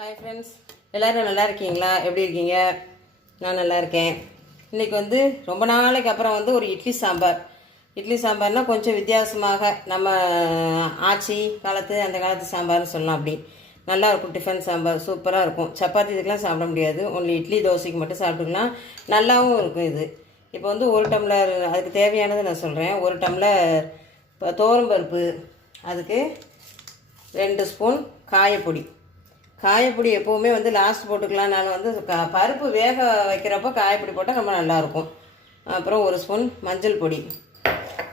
Hi friends, எல்லோரும் நல்லா இருக்கீங்களா? எப்படி இருக்கீங்க? நான் நல்லா இருக்கேன். இன்றைக்கி வந்து ரொம்ப நாளைக்கு அப்புறம் ஒரு இட்லி சாம்பார். இட்லி சாம்பார்னால் கொஞ்சம் வித்தியாசமாக நம்ம ஆச்சி காலத்து அந்த காலத்து சாம்பார்னு சொல்லலாம். அப்படி நல்லாயிருக்கும். டிஃபன் சாம்பார் சூப்பராக இருக்கும். சப்பாத்தி இதுக்கெலாம் சாப்பிட முடியாது, ஒன்லி இட்லி தோசைக்கு மட்டும் சாப்பிட்டுக்கலாம். நல்லாவும் இருக்கும் இது. இப்போ ஒரு டம்ளர் அதுக்கு தேவையானது நான் சொல்கிறேன். ஒரு டம்ளர் இப்போ துவரம்பருப்பு, அதுக்கு 2 ஸ்பூன் காயப்பொடி. காயப்பொடி எப்போவுமே லாஸ்ட் போட்டுக்கலாம். நான் பருப்பு வேக வைக்கிறப்போ காயப்பொடி போட்டால் ரொம்ப நல்லாயிருக்கும். அப்புறம் 1 ஸ்பூன் மஞ்சள் பொடி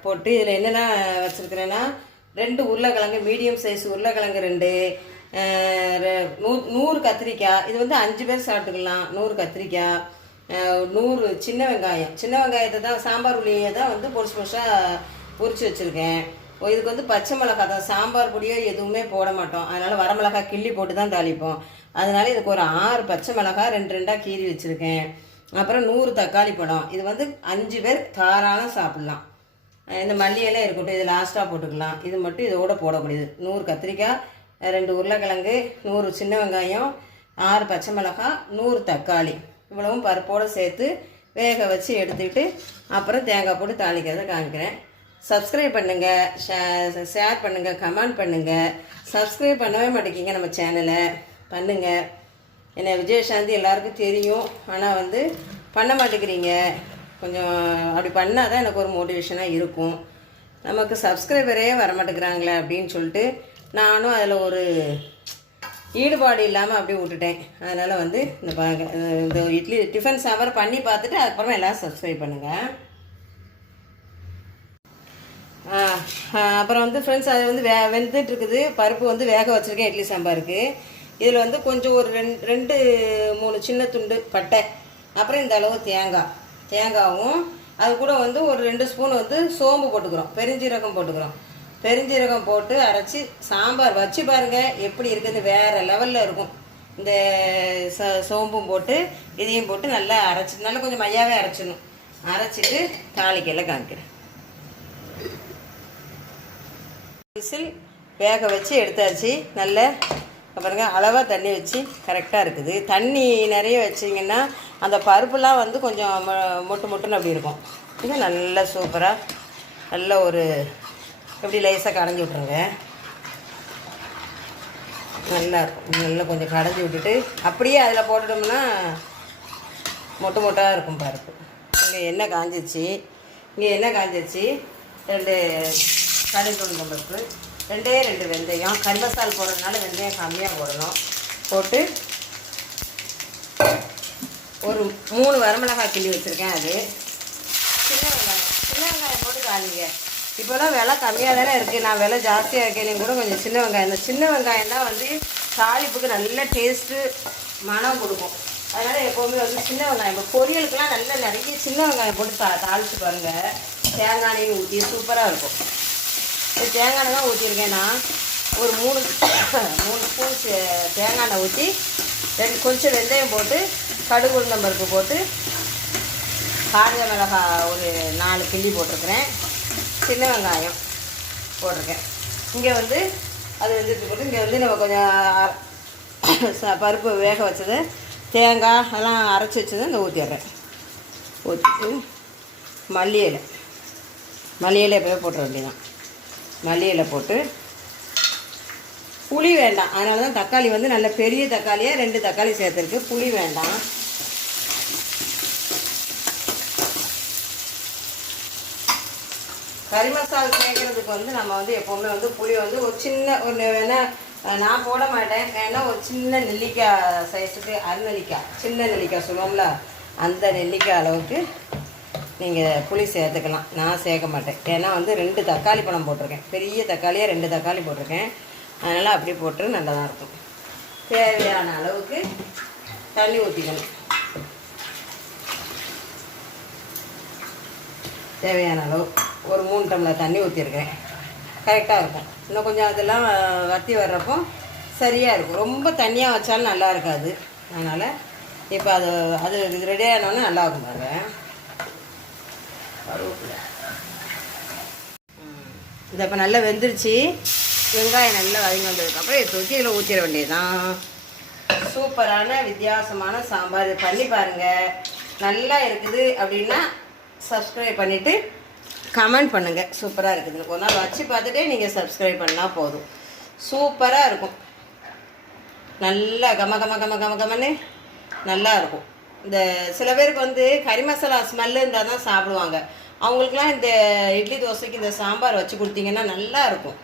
போட்டு இதில் என்னென்ன வச்சுருக்கிறேன்னா 2 உருளைக்கிழங்கு, மீடியம் சைஸ் உருளைக்கிழங்கு 2, 100 கத்திரிக்காய். இது 5 பேர் சாப்பிட்டுக்கலாம். 100 கத்திரிக்காய், 100 சின்ன வெங்காயம். சின்ன வெங்காயத்தை தான் சாம்பார் உள்ளியை தான் பொருசு பொருசாக பொரிச்சு வச்சுருக்கேன். இதுக்கு பச்சை மிளகாய் தான், சாம்பார் பொடியோ எதுவுமே போட மாட்டோம். அதனால் வரமிளகாய் கிள்ளி போட்டு தான் தாளிப்போம். அதனால் இதுக்கு ஒரு 6 பச்சை மிளகாய் 2 கீறி வச்சுருக்கேன். அப்புறம் 100 தக்காளி பழம். இது 5 பேர் தாராளம் சாப்பிட்லாம். இந்த மல்லியெல்லாம் இருக்கட்டும், இது லாஸ்ட்டாக போட்டுக்கலாம். இது மட்டும் இதோட போடக்கூடியது. 100 கத்திரிக்காய், 2 உருளைக்கிழங்கு, 100 சின்ன வெங்காயம், 6 பச்சை மிளகாய், 100 தக்காளி. இவ்வளவும் பருப்போடு சேர்த்து வேக வச்சு எடுத்துக்கிட்டு அப்புறம் தேங்காய் போட்டு தாளிக்கிறத காமிக்கிறேன். சப்ஸ்கிரைப் பண்ணுங்கள், ஷேர் பண்ணுங்கள், கமெண்ட் பண்ணுங்கள். சப்ஸ்கிரைப் பண்ணவே மாட்டேங்கிங்க நம்ம சேனலை. பண்ணுங்கள். என்ன விஜயசாந்தி எல்லாருக்கும் தெரியும், ஆனால் பண்ண மாட்டேங்கிறீங்க. கொஞ்சம் அப்படி பண்ணால் தான் எனக்கு ஒரு மோட்டிவேஷனாக இருக்கும். நமக்கு சப்ஸ்கிரைபரே வரமாட்டேங்கிறாங்களே அப்படின்னு சொல்லிட்டு நானும் அதில் ஒரு ஈடுபாடு இல்லாமல் அப்படியே விட்டுட்டேன். அதனால் இந்த இட்லி டிஃபன் சாம்பார் பண்ணி பார்த்துட்டு அதுக்கப்புறமா எல்லோரும் சப்ஸ்கிரைப் பண்ணுங்கள். அப்புறம் ஃப்ரெண்ட்ஸ், அது வெந்துட்டுருக்குது. பருப்பு வேக வச்சுருக்கேன் இட்லி சாம்பாருக்கு. இதில் கொஞ்சம் ஒரு 2-3 சின்ன துண்டு பட்டை, அப்புறம் இந்த அளவு தேங்காவும் அது கூட ஒரு 2 ஸ்பூன் சோம்பு போட்டுக்கிறோம், பெருஞ்சீரகம் போட்டுக்கிறோம். பெருஞ்சீரகம் போட்டு அரைச்சி சாம்பார் வச்சு பாருங்கள் எப்படி இருக்குது, வேறு லெவலில் இருக்கும். இந்த சோம்பும் போட்டு இதையும் போட்டு நல்லா அரைச்சி, நல்லா கொஞ்சம் மையாவே அரைச்சிடணும். அரைச்சிட்டு தாளிக்கையில் காமிக்கிறேன். விசில் வேக வச்சு எடுத்தாச்சு. நல்ல பாருங்க, அளவாக தண்ணி வச்சு கரெக்டாக இருக்குது. தண்ணி நிறைய வச்சிங்கன்னா அந்த பருப்புலாம் கொஞ்சம் மொட்டுன்னு அப்படி இருக்கும். இது நல்லா சூப்பராக நல்ல ஒரு எப்படி லேசாக கடைஞ்சி விட்ருங்க. நல்லா இருக்கும். நல்லா கொஞ்சம் கடைஞ்சி விட்டுட்டு அப்படியே அதில் போட்டுட்டோம்னா மொட்டாக இருக்கும் பருப்பு. இங்கே எண்ணெய் காஞ்சிச்சு. 2 கடுகு பருப்பு, 2 வெந்தயம். கறி மசால் போடுறதுனால வெந்தயம் கம்மியாக போடணும். போட்டு ஒரு 3 வரமிளகாய் கிள்ளி வச்சுருக்கேன். அது சின்ன வெங்காயம் போட்டு காலிங்க. இப்போலாம் விலை கம்மியாக தானே இருக்குது. நான் விலை ஜாஸ்தியாக இருக்கேன் கூட கொஞ்சம் சின்ன வெங்காயம். இந்த சின்ன வெங்காயம் தான் தாளிப்புக்கு நல்ல டேஸ்ட்டு மனம் கொடுக்கும். அதனால் எப்போவுமே சின்ன வெங்காயம், இப்போ பொரியலுக்கெலாம் நிறைய சின்ன வெங்காயம் போட்டு தாளித்து பாருங்கள். தேங்காய் எண்ணெய் ஊற்றி சூப்பராக இருக்கும். தேங்காய் எண்ணெய் தான் ஊற்றிருக்கேன். நான் ஒரு 3 ஸ்பூன் தேங்காய் எண்ணெய் ஊற்றி கொஞ்சம் வெந்தயம் போட்டு கடுகு உளுந்தம்பருப்பு போட்டு காஞ்ச மிளகாய் ஒரு 4 கிள்ளி போட்டிருக்கிறேன். சின்ன வெங்காயம் போட்டிருக்கேன். இங்கே அது வெந்துட்டு போட்டு இங்கே நம்ம கொஞ்சம் பருப்பு வேக வச்சது, தேங்காய் அதெல்லாம் அரைச்சி வச்சது இங்கே ஊற்றிடுறேன். ஊற்றிட்டு மல்லி இலை எப்போவே போட்டுற வேண்டியதான். மல்லி இலை போட்டு புளி வேண்டாம். அதனால தான் தக்காளி நல்ல பெரிய தக்காளியாக 2 தக்காளி சேர்த்துருக்கு. புளி வேண்டாம். கறி மசால் சேர்க்கறதுக்கு நம்ம எப்போவுமே புளி ஒரு சின்ன வேணால் நான் போட மாட்டேன். வேணா ஒரு சின்ன நெல்லிக்காய் சைஸுக்கு, அரைநெல்லிக்காய், சின்ன நெல்லிக்காய் சொல்லுவோம்ல, அந்த நெல்லிக்காய் அளவுக்கு நீங்கள் புளி சேர்த்துக்கலாம். நான் சேர்க்க மாட்டேன். ஏன்னா 2 தக்காளி பழம் போட்டிருக்கேன். பெரிய தக்காளியாக 2 தக்காளி போட்டிருக்கேன். அதனால் அப்படி போட்டு நல்லா தான் இருக்கும். தேவையான அளவுக்கு தண்ணி ஊற்றிக்கணும். தேவையான அளவு ஒரு 3 டம்ளர் தண்ணி ஊற்றிருக்கேன். கரெக்டாக இருக்கும். இன்னும் கொஞ்சம் அதெல்லாம் வற்றி வர்றப்போ சரியாக இருக்கும். ரொம்ப தண்ணியாக வச்சாலும் நல்லா இருக்காது. அதனால் இப்போ அது ரெடி ஆனோன்னு நல்லா இருக்கும். பாருங்கள், இந்த இப்போ நல்லா வெந்துருச்சு. வெங்காயம் நல்லா வதங்கி வந்ததுக்கப்புறம் இதை தூக்கி இதில் ஊற்றிட வேண்டியதுதான். சூப்பரான வித்தியாசமான சாம்பார் பண்ணி பாருங்கள். நல்லா இருக்குது அப்படின்னா சப்ஸ்கிரைப் பண்ணிவிட்டு கமெண்ட் பண்ணுங்கள். சூப்பராக இருக்குது. ஒரு நாள் வச்சு பார்த்துட்டே நீங்கள் சப்ஸ்கிரைப் பண்ணால் போதும். சூப்பராக இருக்கும். நல்லா கமன்னு நல்லா இருக்கும். இந்த சில பேருக்கு வந்து கறி மசாலா ஸ்மெல்லு இருந்தால் தான் சாப்பிடுவாங்க. அவங்களுக்குலாம் இந்த இட்லி தோசைக்கு இந்த சாம்பார் வச்சு கொடுத்தீங்கன்னா நல்லா இருக்கும்.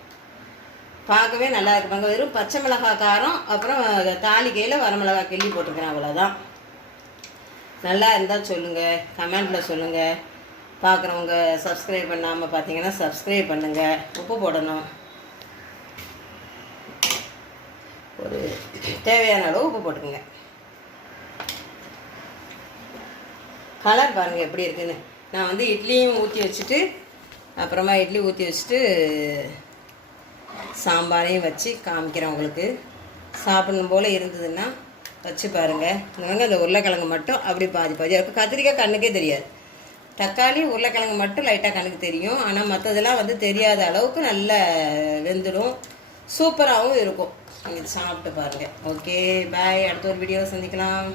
பார்க்கவே நல்லா இருப்பாங்க. வெறும் பச்சை மிளகாய் காரம், அப்புறம் தாளிக்கையில் வரமிளகாய் கிள்ளி போட்டுக்கிறேன், அவ்வளோதான். நல்லா இருந்தால் சொல்லுங்கள், கமெண்டில் சொல்லுங்கள். பார்க்குறவங்க சப்ஸ்கிரைப் பண்ணாமல் பார்த்தீங்கன்னா சப்ஸ்கிரைப் பண்ணுங்கள். உப்பு போடணும், ஒரு தேவையான அளவு உப்பு போட்டுக்கோங்க. கலர் பாருங்கள் எப்படி இருக்குதுன்னு. நான் வந்து இட்லியும் ஊற்றி வச்சுட்டு, அப்புறமா இட்லி ஊற்றி வச்சுட்டு சாம்பாரையும் வச்சு காமிக்கிறேன் உங்களுக்கு. சாப்பிடணும் போல் இருந்ததுன்னா வச்சு பாருங்கள். இந்த அந்த உருளைக்கிழங்கு மட்டும் அப்படி பாதி இருக்கும். கத்திரிக்காய் கண்ணுக்கே தெரியாது. தக்காளி உருளைக்கிழங்கு மட்டும் லைட்டாக கண்ணுக்கு தெரியும். ஆனால் மற்றதெல்லாம் வந்து தெரியாத அளவுக்கு நல்லா வெந்துடும். சூப்பராகவும் இருக்கும். நீங்கள் சாப்பிட்டு பாருங்கள். ஓகே, பாய். அடுத்த ஒரு வீடியோவை சந்திக்கலாம்.